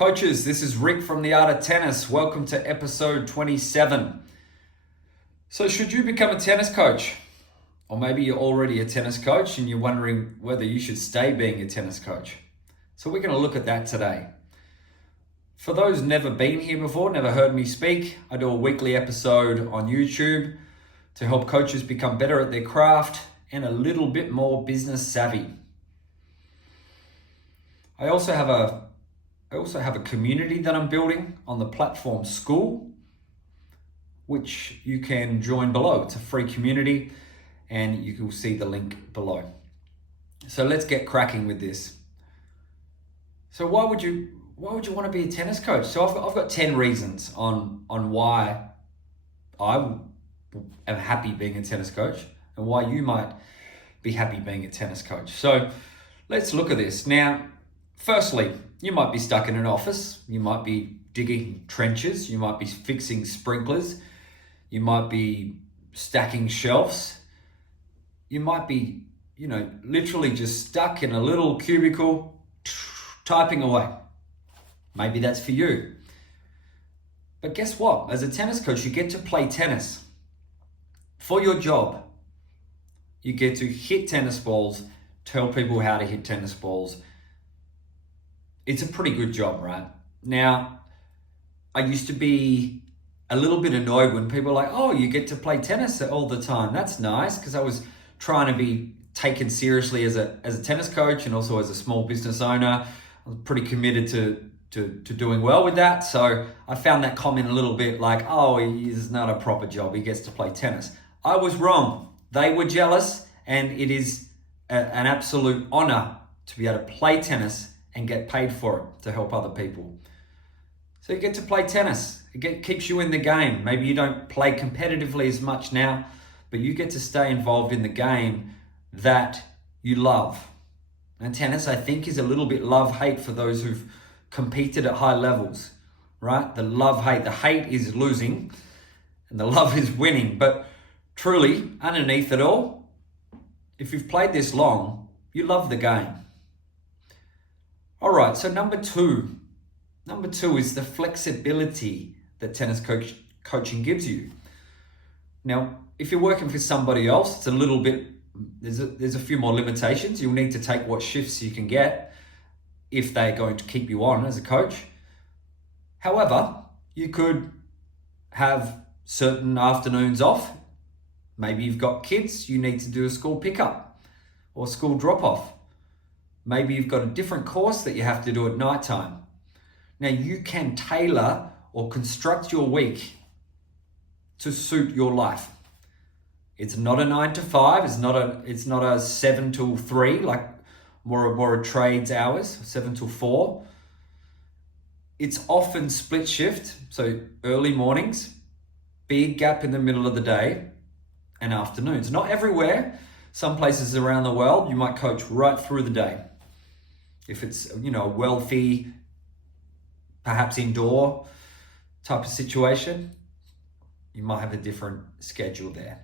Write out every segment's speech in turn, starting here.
Coaches, this is Rick from The Art of Tennis. Welcome to episode 27. So should you become a tennis coach? Or maybe you're already a tennis coach and you're wondering whether you should stay being a tennis coach. So we're going to look at that today. For those never been here before, never heard me speak, I do a weekly episode on YouTube to help coaches become better at their craft and a little bit more business savvy. I also have a community that I'm building on the platform School, which you can join below. It's a free community and you will see the link below. So let's get cracking with this. So why would you want to be a tennis coach? So I've got 10 reasons on why I am happy being a tennis coach and why you might be happy being a tennis coach. So let's look at this. Now, firstly, you might be stuck in an office. You might be digging trenches. You might be fixing sprinklers. You might be stacking shelves. You might be, literally just stuck in a little cubicle typing away. Maybe that's for you. But guess what? As a tennis coach, you get to play tennis. For your job, you get to hit tennis balls, tell people how to hit tennis balls. It's a pretty good job, right? Now, I used to be a little bit annoyed when people are like, oh, you get to play tennis all the time. That's nice, because I was trying to be taken seriously as a tennis coach and also as a small business owner. I was pretty committed to doing well with that. So I found that comment a little bit like, oh, it's not a proper job. He gets to play tennis. I was wrong. They were jealous, and it is an absolute honor to be able to play tennis and get paid for it to help other people. So you get to play tennis. It keeps you in the game. Maybe you don't play competitively as much now, but you get to stay involved in the game that you love. And tennis, I think, is a little bit love-hate for those who've competed at high levels, right? The love-hate. The hate is losing and the love is winning. But truly, underneath it all, if you've played this long, you love the game. All right, so number two is the flexibility that tennis coaching gives you. Now, if you're working for somebody else, it's a little bit, there's a few more limitations. You'll need to take what shifts you can get if they're going to keep you on as a coach. However, you could have certain afternoons off. Maybe you've got kids, you need to do a school pickup or school drop-off. Maybe you've got a different course that you have to do at nighttime. Now you can tailor or construct your week to suit your life. It's not a 9 to 5. It's not a 7 till 3 like more a trades hours, 7 till 4. It's often split shift, so early mornings, big gap in the middle of the day, and afternoons. Not everywhere. Some places around the world, you might coach right through the day. If it's, a wealthy, perhaps indoor type of situation, you might have a different schedule there.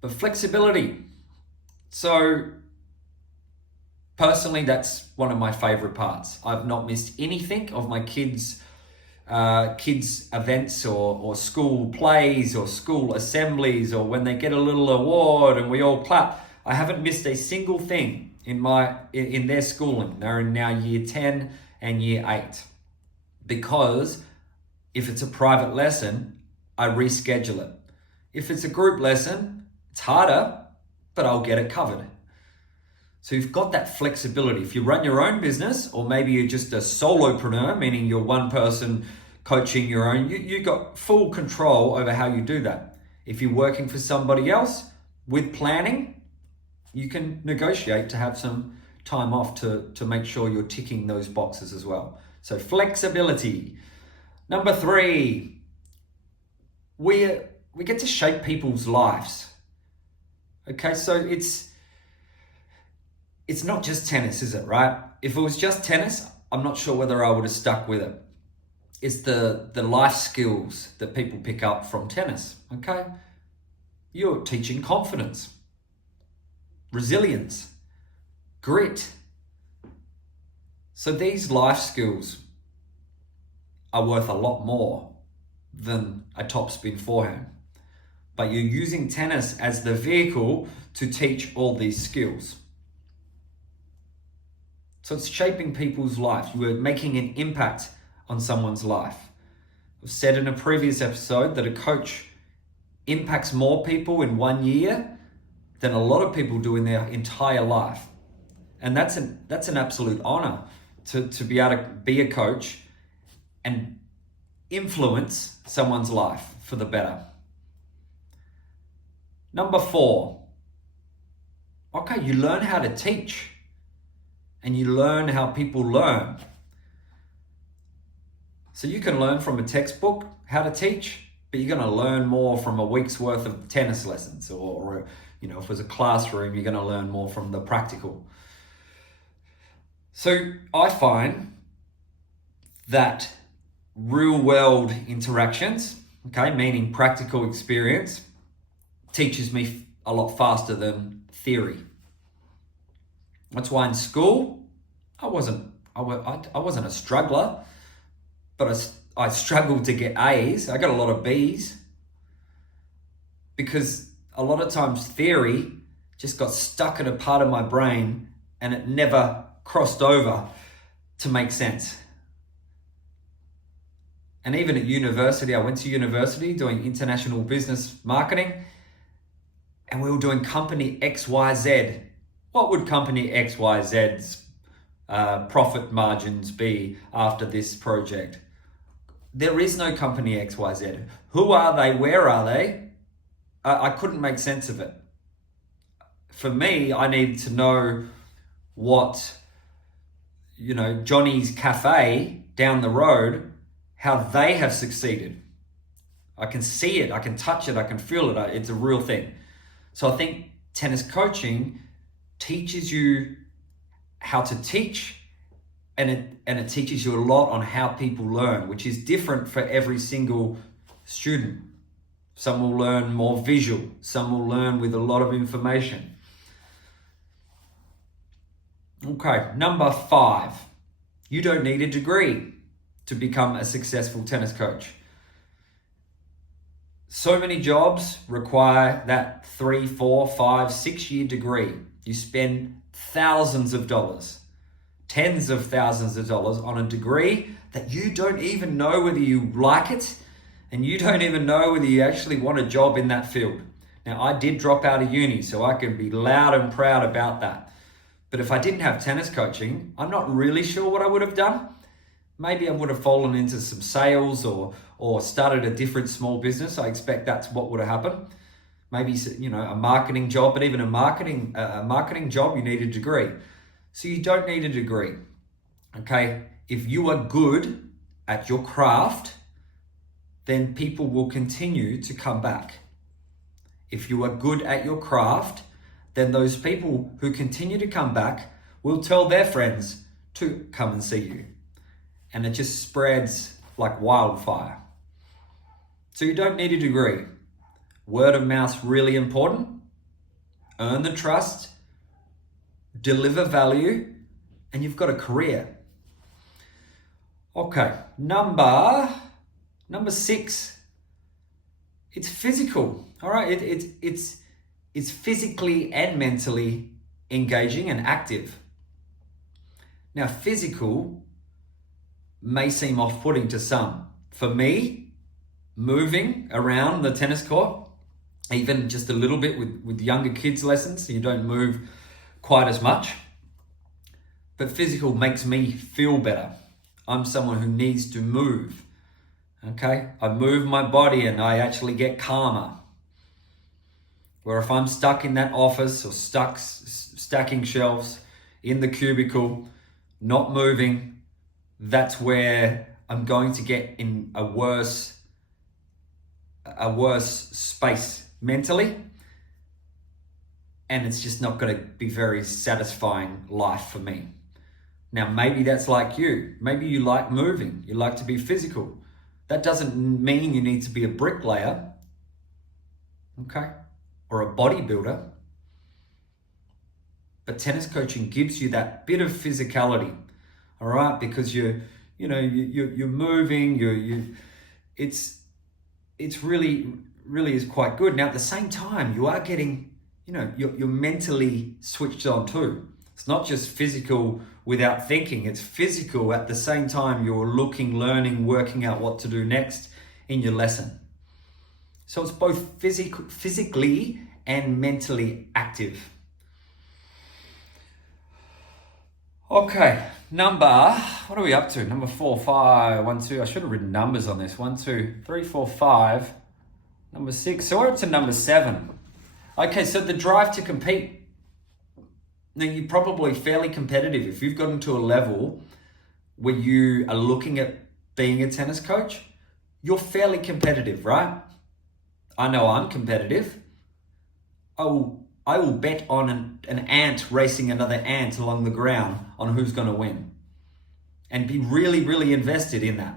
But flexibility. So personally, that's one of my favorite parts. I've not missed anything of my kids' events or school plays or school assemblies or when they get a little award and we all clap. I haven't missed a single thing in their schooling. They're in now year 10 and year 8. Because if it's a private lesson, I reschedule it. If it's a group lesson, it's harder, but I'll get it covered. So you've got that flexibility. If you run your own business, or maybe you're just a solopreneur, meaning you're one person coaching your own, you got full control over how you do that. If you're working for somebody else, with planning, you can negotiate to have some time off to make sure you're ticking those boxes as well. So flexibility. Number 3, we get to shape people's lives. Okay, so it's not just tennis, is it, right? If it was just tennis, I'm not sure whether I would have stuck with it. It's the life skills that people pick up from tennis, okay? You're teaching confidence, resilience, grit. So these life skills are worth a lot more than a topspin forehand. But you're using tennis as the vehicle to teach all these skills. So it's shaping people's lives. You're making an impact on someone's life. I've said in a previous episode that a coach impacts more people in 1 year than a lot of people do in their entire life. And that's an absolute honor to be able to be a coach and influence someone's life for the better. Number 4, okay, you learn how to teach and you learn how people learn. So you can learn from a textbook how to teach, but you're going to learn more from a week's worth of tennis lessons, or if it was a classroom, you're going to learn more from the practical. So I find that real world interactions, okay, meaning practical experience, teaches me a lot faster than theory. That's why in school, I wasn't a struggler, but I struggled to get A's. I got a lot of B's because a lot of times theory just got stuck in a part of my brain and it never crossed over to make sense. And even at university, I went to university doing international business marketing, and we were doing company XYZ. What would company XYZ's profit margins be after this project? There is no company XYZ. Who are they? Where are they? I couldn't make sense of it. For me, I needed to know what, Johnny's Cafe down the road, how they have succeeded. I can see it, I can touch it, I can feel it. It's a real thing. So I think tennis coaching teaches you how to teach, and it teaches you a lot on how people learn, which is different for every single student. Some will learn more visual, some will learn with a lot of information. Okay, number 5, you don't need a degree to become a successful tennis coach. So many jobs require that 3, 4, 5, 6 year degree. You spend thousands of dollars, tens of thousands of dollars on a degree that you don't even know whether you like it, and you don't even know whether you actually want a job in that field. Now, I did drop out of uni, so I can be loud and proud about that. But if I didn't have tennis coaching, I'm not really sure what I would have done. Maybe I would have fallen into some sales or started a different small business. I expect that's what would have happened. Maybe, a marketing job, but even a marketing job, you need a degree. So you don't need a degree, okay? If you are good at your craft, then people will continue to come back. If you are good at your craft, then those people who continue to come back will tell their friends to come and see you. And it just spreads like wildfire. So you don't need a degree. Word of mouth's really important. Earn the trust, deliver value, and you've got a career. Okay, number 6. It's physical. All right, it's physically and mentally engaging and active. Now, physical may seem off-putting to some. For me, moving around the tennis court, even just a little bit with younger kids' lessons, so you don't move quite as much. But physical makes me feel better. I'm someone who needs to move. Okay? I move my body and I actually get calmer. Where if I'm stuck in that office or stuck stacking shelves in the cubicle, not moving, that's where I'm going to get in a worse space mentally, and it's just not going to be very satisfying life for me. Now, maybe that's like you. Maybe you like moving, you like to be physical. That doesn't mean you need to be a bricklayer, okay, or a bodybuilder. But tennis coaching gives you that bit of physicality, all right, because you're you're moving, it's really is quite good. Now at the same time, you are getting, you're mentally switched on too. It's not just physical without thinking, it's physical at the same time you're looking, learning, working out what to do next in your lesson. So it's both physically and mentally active. Okay, what are we up to? Number 4, 5, 1, 2. I should have written numbers on this. 1, 2, 3, 4, 5. Number 6. So we're up to number 7. Okay, so the drive to compete. Now you're probably fairly competitive. If you've gotten to a level where you are looking at being a tennis coach, you're fairly competitive, right? I know I'm competitive. I will bet on an ant racing another ant along the ground on who's going to win, and be really, really invested in that.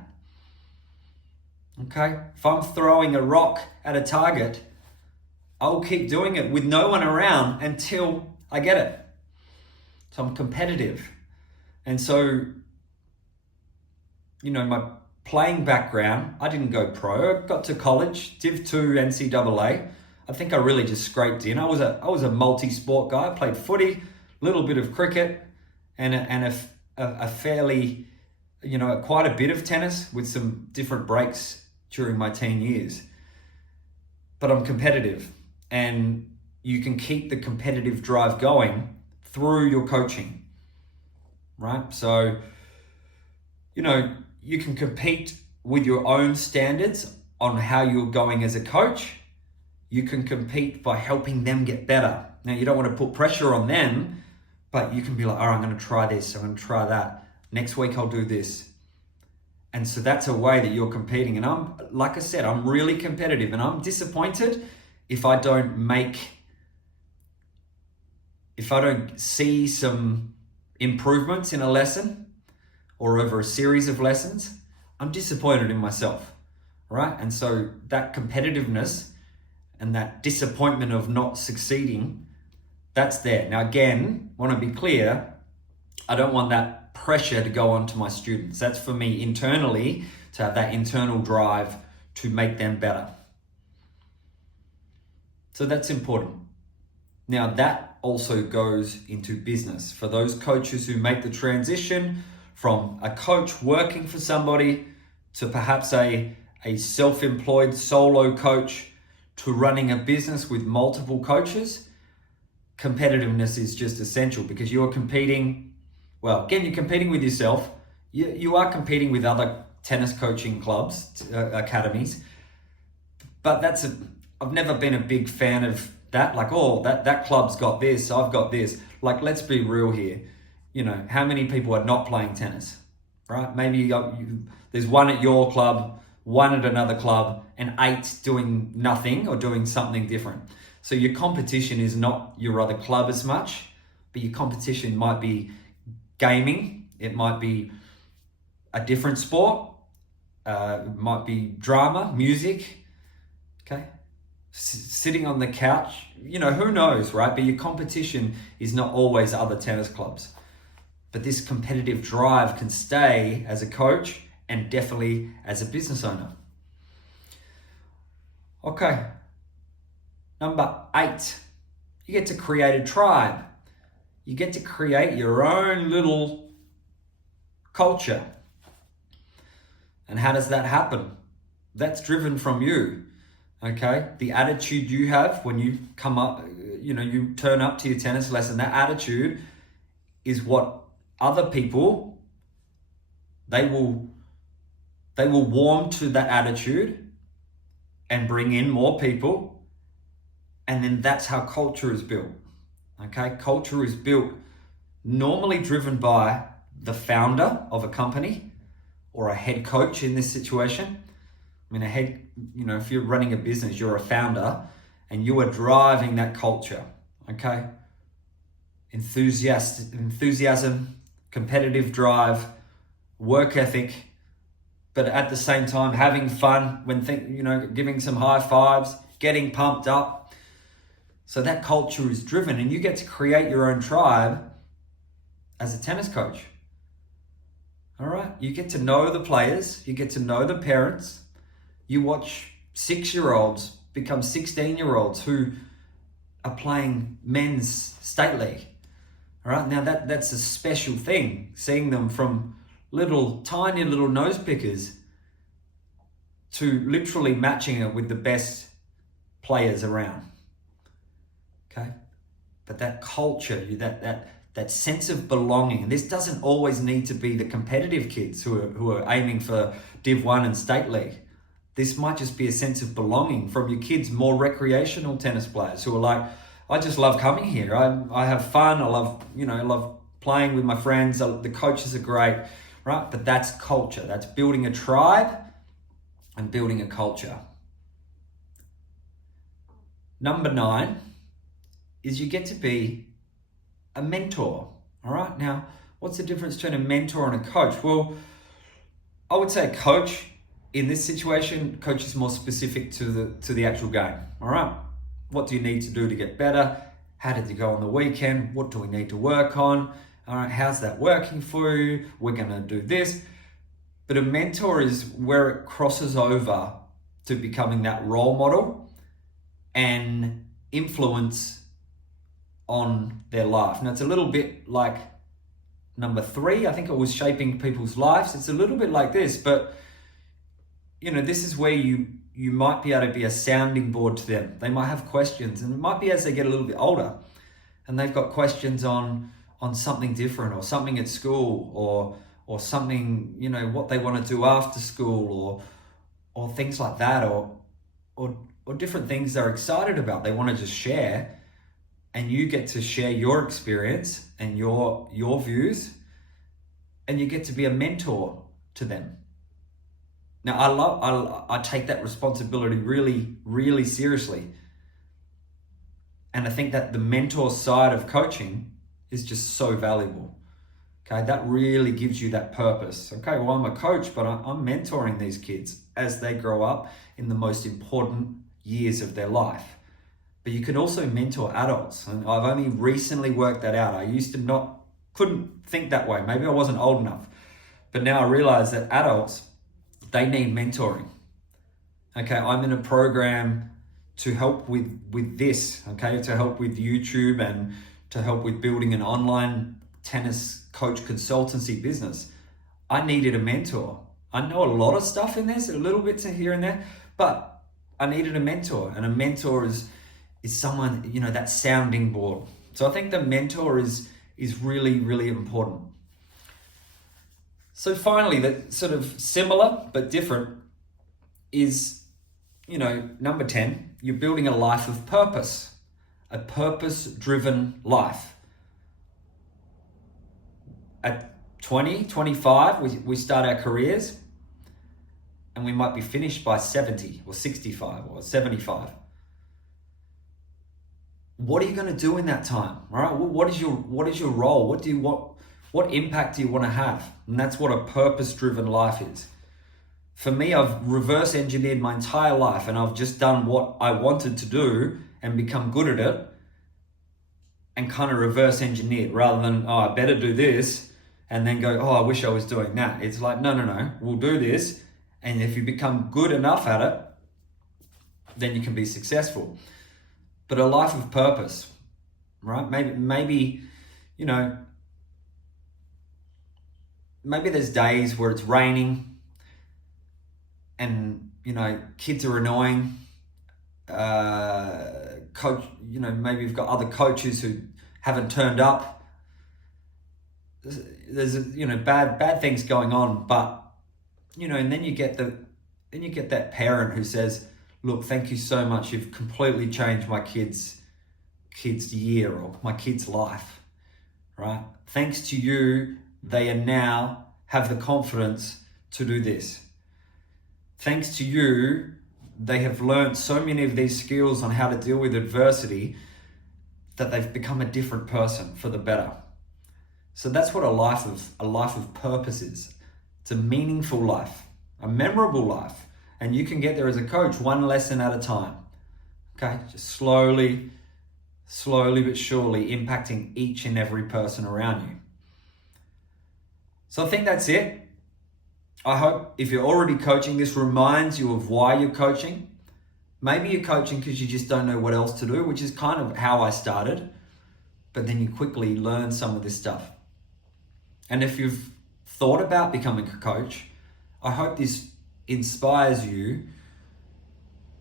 Okay? If I'm throwing a rock at a target, I'll keep doing it with no one around until I get it. So I'm competitive. And so, my playing background, I didn't go pro. I got to college, Div 2 NCAA. I think I really just scraped in. I was a multi-sport guy. I played footy, a little bit of cricket, and a fairly, quite a bit of tennis with some different breaks during my teen years. But I'm competitive, and you can keep the competitive drive going through your coaching, right? So, you can compete with your own standards on how you're going as a coach. You can compete by helping them get better. Now, you don't want to put pressure on them, but you can be like, all right, I'm going to try this, I'm going to try that. Next week, I'll do this. And so that's a way that you're competing. And I'm really competitive, and I'm disappointed if I don't see some improvements in a lesson or over a series of lessons. I'm disappointed in myself, right? And so that competitiveness and that disappointment of not succeeding, that's there. Now, again, I want to be clear, I don't want that pressure to go on to my students. That's for me internally, to have that internal drive to make them better. So that's important. Now, that also goes into business. For those coaches who make the transition from a coach working for somebody to perhaps a self-employed solo coach to running a business with multiple coaches, competitiveness is just essential, because you're competing, you're competing with yourself. You are competing with other tennis coaching clubs, academies, but I've never been a big fan of that. Like, that club's got this, I've got this. Like, let's be real here. How many people are not playing tennis, right? Maybe there's one at your club, one at another club, and 8 doing nothing or doing something different. So your competition is not your other club as much, but your competition might be gaming. It might be a different sport. It might be drama, music, okay? Sitting on the couch, who knows, right? But your competition is not always other tennis clubs. But this competitive drive can stay as a coach and definitely as a business owner. Okay. Number 8, you get to create a tribe. You get to create your own little culture. And how does that happen? That's driven from you. Okay? The attitude you have when you come up, you turn up to your tennis lesson, that attitude is what other people, they will warm to that attitude and bring in more people. And then that's how culture is built. Okay? Culture is built normally driven by the founder of a company or a head coach in this situation. I mean, if you're running a business, you're a founder and you are driving that culture. Okay? Enthusiasm, competitive drive, work ethic, but at the same time having fun giving some high fives, getting pumped up. So that culture is driven, and you get to create your own tribe as a tennis coach. All right, you get to know the players, you get to know the parents. You watch 6-year-olds become 16-year-olds who are playing men's state league. All right, now that's a special thing, seeing them from tiny little nose pickers to literally matching it with the best players around. Okay, but that culture, that sense of belonging, and this doesn't always need to be the competitive kids who are aiming for Div 1 and State League. This might just be a sense of belonging from your kids, more recreational tennis players who are like, I just love coming here. I have fun. I love playing with my friends. The coaches are great, right? But that's culture. That's building a tribe and building a culture. Number 9 is you get to be a mentor. All right. Now, what's the difference between a mentor and a coach? Well, I would say a coach in this situation, coach is more specific to the actual game. All right. What do you need to do to get better? How did you go on the weekend? What do we need to work on? All right, how's that working for you? We're going to do this. But a mentor is where it crosses over to becoming that role model and influence on their life. Now, it's a little bit like number 3. I think it was shaping people's lives. It's a little bit like this, but this is where you might be able to be a sounding board to them. They might have questions, and it might be as they get a little bit older and they've got questions on something different or something at school or something, what they want to do after school or things like that or different things they're excited about. They want to just share, and you get to share your experience and your views, and you get to be a mentor to them. Now, I take that responsibility really, really seriously. And I think that the mentor side of coaching is just so valuable. Okay, that really gives you that purpose. Okay, well, I'm a coach, but I'm mentoring these kids as they grow up in the most important years of their life. But you can also mentor adults. And I've only recently worked that out. I used to couldn't think that way. Maybe I wasn't old enough. But now I realize that adults, they need mentoring. Okay, I'm in a program to help with this, okay, to help with YouTube and to help with building an online tennis coach consultancy business. I needed a mentor. I know a lot of stuff in this, a little bit to here and there, but I needed a mentor, and a mentor is someone, that sounding board. So I think the mentor is really, really important. So finally, that sort of similar but different is, number 10, you're building a life of purpose, a purpose-driven life. At 20, 25, we start our careers, and we might be finished by 70 or 65 or 75. What are you going to do in that time? All right. What is your role? What impact do you want to have? And that's what a purpose-driven life is. For me, I've reverse engineered my entire life, and I've just done what I wanted to do and become good at it, and kind of reverse engineered rather than, I better do this and then go, I wish I was doing that. It's like, no, we'll do this. And if you become good enough at it, then you can be successful. But a life of purpose, right? Maybe there's days where it's raining and, kids are annoying. Coach, maybe you've got other coaches who haven't turned up. There's bad things going on, but and then you get that parent who says, look, thank you so much. You've completely changed my kid's year or my kid's life, right? Thanks to you, they are now have the confidence to do this. Thanks to you, they have learned so many of these skills on how to deal with adversity that they've become a different person for the better. So that's what a life of purpose is. It's a meaningful life, a memorable life. And you can get there as a coach, one lesson at a time. Okay, just slowly but surely impacting each and every person around you. So I think that's it. I hope if you're already coaching, this reminds you of why you're coaching. Maybe you're coaching because you just don't know what else to do, which is kind of how I started. But then you quickly learn some of this stuff. And if you've thought about becoming a coach, I hope this inspires you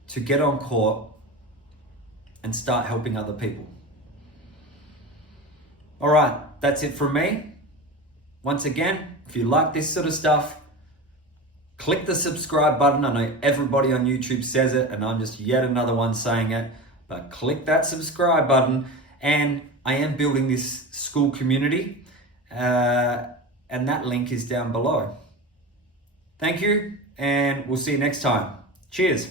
to get on court and start helping other people. All right, that's it from me. Once again, if you like this sort of stuff, click the subscribe button. I know everybody on YouTube says it, and I'm just yet another one saying it, but click that subscribe button. And I am building this school community, and that link is down below. Thank you, and we'll see you next time. Cheers.